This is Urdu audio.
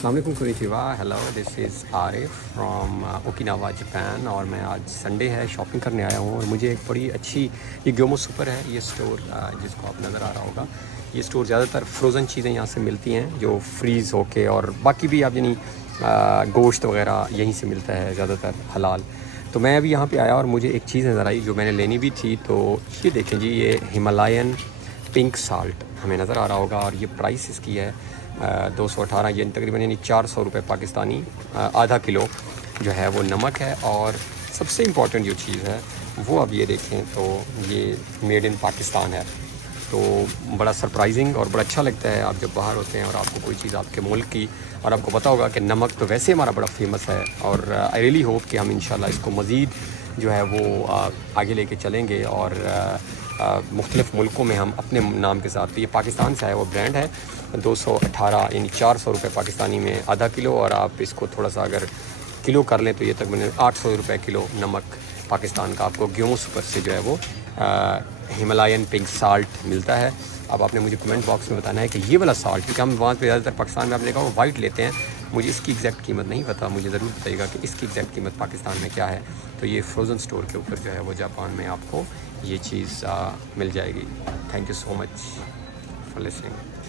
السلام علیکم کنیچیوا، hello, this is Arif from Okinawa Japan, اور میں آج سنڈے ہے شاپنگ کرنے آیا ہوں، اور مجھے ایک بڑی اچھی یہ گیومو سپر ہے یہ اسٹور جس کو آپ نظر آ رہا ہوگا. یہ اسٹور زیادہ تر فروزن چیزیں یہاں سے ملتی ہیں جو فریز ہو کے، اور باقی بھی آپ یعنی گوشت وغیرہ یہیں سے ملتا ہے زیادہ تر حلال. تو میں ابھی یہاں پہ آیا اور مجھے ایک چیز نظر آئی جو میں نے لینی بھی تھی. تو یہ دیکھیں جی، یہ ہمالین پنک سالٹ ہمیں نظر آ رہا ہوگا، اور یہ پرائس اس کی ہے 218 ین، تقریباً یعنی 400 روپے پاکستانی. آدھا کلو جو ہے وہ نمک ہے. اور سب سے امپورٹنٹ جو چیز ہے وہ اب یہ دیکھیں تو یہ میڈ ان پاکستان ہے. تو بڑا سرپرائزنگ اور بڑا اچھا لگتا ہے آپ جب باہر ہوتے ہیں اور آپ کو کوئی چیز آپ کے ملک کی، اور آپ کو پتہ ہوگا کہ نمک تو ویسے ہمارا بڑا فیمس ہے، اور آئی ریئلی ہوپ کہ ہم انشاءاللہ اس کو مزید جو ہے وہ آگے لے کے چلیں گے، اور مختلف ملکوں میں ہم اپنے نام کے ساتھ. یہ پاکستان سے ہے وہ برانڈ ہے. 218 یعنی 400 روپے پاکستانی میں آدھا کلو، اور آپ اس کو تھوڑا سا اگر کلو کر لیں تو یہ تقریباً 800 روپے کلو نمک پاکستان کا آپ کو گیومو سپر سے جو ہے وہ ہمالین پنک سالٹ ملتا ہے. اب آپ نے مجھے کمنٹ باکس میں بتانا ہے کہ یہ والا سالٹ، کیونکہ ہم وہاں پہ زیادہ تر پاکستان میں آپ نے دیکھا وہ وائٹ لیتے ہیں، مجھے اس کی ایگزیکٹ قیمت نہیں پتہ، مجھے ضرور بتائیے گا کہ اس کی ایگزیکٹ قیمت پاکستان میں کیا ہے. تو یہ فروزن سٹور کے اوپر جو ہے وہ جاپان میں آپ کو یہ چیز مل جائے گی. Thank you so much for listening.